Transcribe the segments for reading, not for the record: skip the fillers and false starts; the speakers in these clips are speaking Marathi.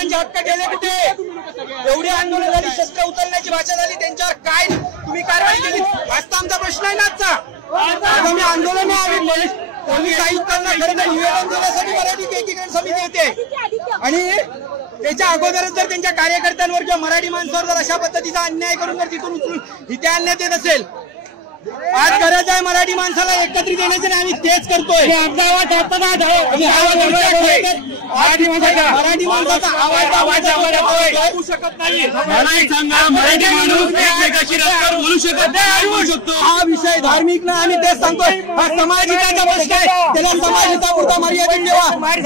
लोकांचे हक्क गेले कुठे? एवढी आंदोलन झाली, शस्त्र उचलण्याची भाषा झाली, त्यांच्यावर काय तुम्ही कारवाई केली? हाच आमचा प्रश्न आहे ना आजचा. आम्ही आंदोलन पोलीस आयुक्तांना खरं तर निवेदन देण्यासाठी मराठी एकीकरण समिती येते आणि त्याच्या अगोदरच जर त्यांच्या कार्यकर्त्यांवर किंवा मराठी माणसावर जर अशा पद्धतीचा अन्याय करून जर तिथून उचलून इथे आणण्यात येत असेल, आज गरज आहे मराठी माणसाला एकत्रित येण्याची आणि आम्ही तेच करतोय. मराठी माणसाचा आवाज होऊ शकत नाही. बोलू शकत नाही. हा विषय धार्मिक ना, आम्ही तेच सांगतोय. हा समाजिकाचा प्रश्न आहे, त्याला समाजिकापुरता मर्यादित ठेवा. जर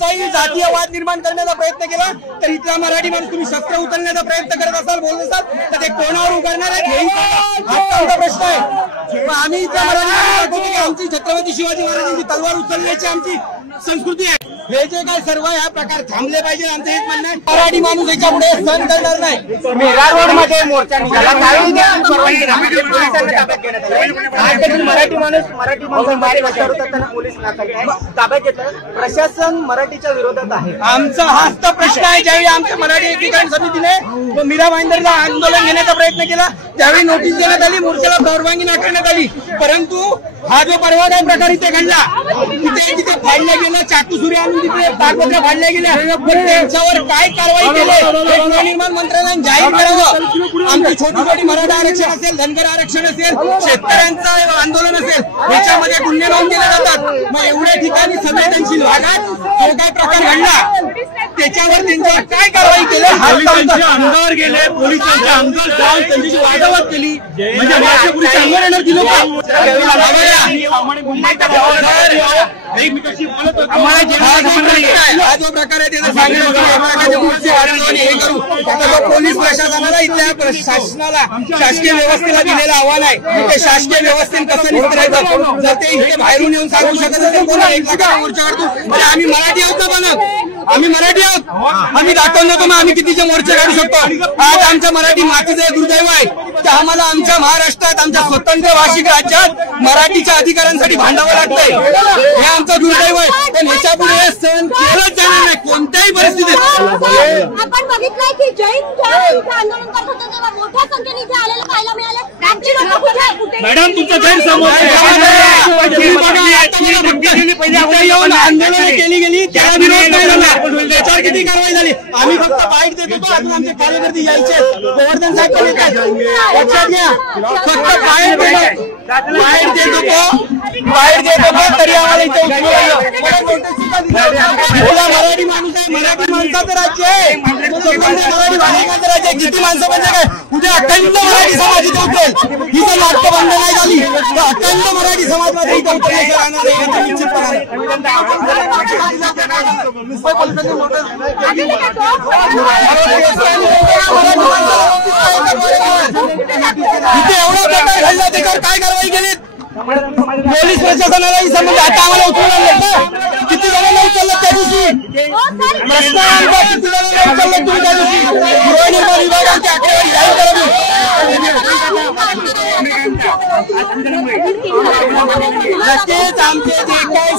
तुम्ही जातीय वाद निर्माण करण्याचा प्रयत्न केला तर इथला मराठी माणूस तुम्ही शस्त्र उचलण्याचा प्रयत्न करत असाल, बोलत असाल तर ते कोणावर उभारणार आहे हा आमचा प्रश्न आहे. आम्ही इथल्या मराठी आमची छत्रपती शिवाजी महाराजांची तलवार उचलण्याची आमची संस्कृती आहे. हे जे काय सर्व ह्या प्रकार थांबले पाहिजे आमचं हेच म्हणणं आहे. मराठी माणूस याच्यापुढे सहन करणार नाही. मीरा रोड मध्ये मोर्चा निघाला, मराठी माणूस पोलीस ताब्यात घेतलं. प्रशासन मराठीच्या विरोधात आहे. आमचा हाच तर प्रश्न आहे. ज्यावेळी आमच्या मराठी एकीकरण समितीने मीरा भाईंदरला आंदोलन घेण्याचा प्रयत्न केला त्यावेळी नोटीस देण्यात आली, मोर्चाला परवानगी नाकारण्यात आली. परंतु हा जो परवा काय प्रकार इथे घडला, तिथे फाडल्या गेलं, चाकू सुरे आणून तिथे कागदपत्र फाडल्या गेल्या, त्यांच्यावर काय कारवाई केली गृहनिर्माण मंत्रालयाने जाहीर करावं. आमची छोटी छोटी मराठा आरक्षण असेल, धनगर आरक्षण असेल, शेतकऱ्यांचं आंदोलन असेल, याच्यामध्ये गुन्हे नोंद केले जातात. मग एवढ्या ठिकाणी संवेदनशील भागात जो काय प्रकार घडला त्याच्यावर त्यांच्यावर काय कारवाई केली? अंगावर गेले, पोलिसांच्या अंगावर जाऊन त्यांची वादावाद केली. म्हणजे अंगावर येणार ती लोक हा जो प्रकार आहे त्याचा पोलीस प्रशासनाला इथल्या शासनाला शासकीय व्यवस्थेला दिलेलं आव्हान आहे. ते शासकीय व्यवस्थेने कसं निस्तरायचं जर ते इथे बाहेरून येऊन सांगू शकत असेल कोणा एक लाखाचा मोर्चा काढतो, आम्ही मराठी आहोत ना बनत, आम्ही मराठी आहोत, आम्ही दाखवून देतो मग आम्ही कितीचे मोर्चे काढू शकतो. आज आमच्या मराठी मातीचं दुर्दैव आहे की आम्हाला आमच्या महाराष्ट्रात आमच्या स्वतंत्र भाषिक राज्यात मराठीच्या अधिकारांसाठी भांडावं लागतंय. हे आमचं दुर्दैव आहे. पण ह्याच्यापुढे सहन केलंच जाणार नाही कोणत्याही परिस्थितीत. आपण बघितलंय की जैन आंदोलन करत होते तेव्हा मोठ्या संख्येने इथे आलेलं पाहायला मिळालं. राज्य लोक कुठे मॅडम तुमचा गैरसमज आंदोलन केली गेली त्याला विरोध नाही झाला, त्याच्यावर किती कारवाई झाली. आम्ही फक्त बाईट देत होतो, अजून आमचे कार्यकर्ते यायचे गोवर्धन साहेब लक्षात घ्या. फक्त बाईट देत होतो तरी आम्हाला इथे मराठी माणूस आहे, मराठी माणसाचं राज्य आहे, मराठी भाषिकांचं राज्य आहे. किती माणसं म्हणजे काय उद्या अखंड मराठी समाज इथे उठेल. ही जर नाट्य बंद नाही झाली तर अखंड मराठी समाज मात्र इथे उतरण्याची राहणार आहे निश्चितपणे. इथे एवढा प्रकार घडला त्याच्यावर काय कारवाई केली पोलीस प्रशासनालाही संबंध. आता आम्हाला उचलून आणलं ना, किती जणांना उचललं त्या दिवशी प्रश्न आमचा, किती जणांना उचललं तुम्ही त्या दिवशी गृहनिर्माण विभागाची आकडेवारी जाहीर करावी. नक्कीच आमचे जे काही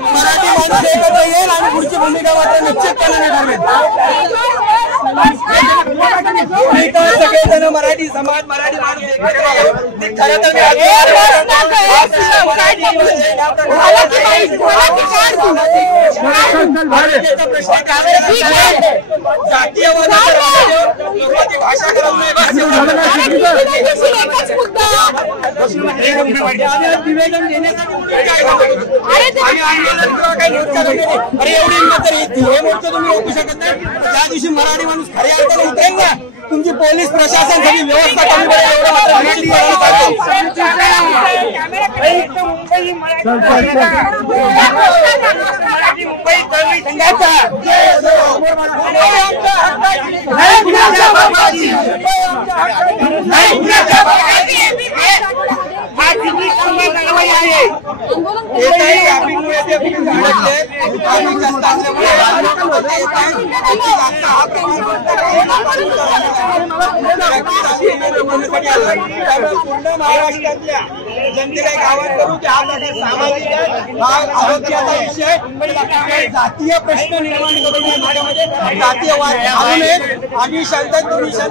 मराठी माणूस एकत्र येईल आणि पुढची भूमिका मात्र निश्चितपणे ठरवेल. सगळेजण मराठी समाज मराठी माणूस खरं तर भाषा निवेदन देण्यासाठी अरे एवढी हे मोर्चा तुम्ही रोखू शकत नाही. त्या दिवशी मराठी माणूस खऱ्या अर्थाने उतरेल ना. तुमची पोलीस प्रशासन सगळी व्यवस्था कमी पडेल एवढं मात्र पूर्ण महाराष्ट्रातल्या जनतेला एक आवाहन करू की हा प्रकार सामाजिक आहे, हा आरोग्याचा विषय आहे, पण काही जातीय प्रश्न निर्माण करू नये, माझ्यामध्ये जातीय वाद घालू नये. आम्ही शांत, तुम्ही शांत.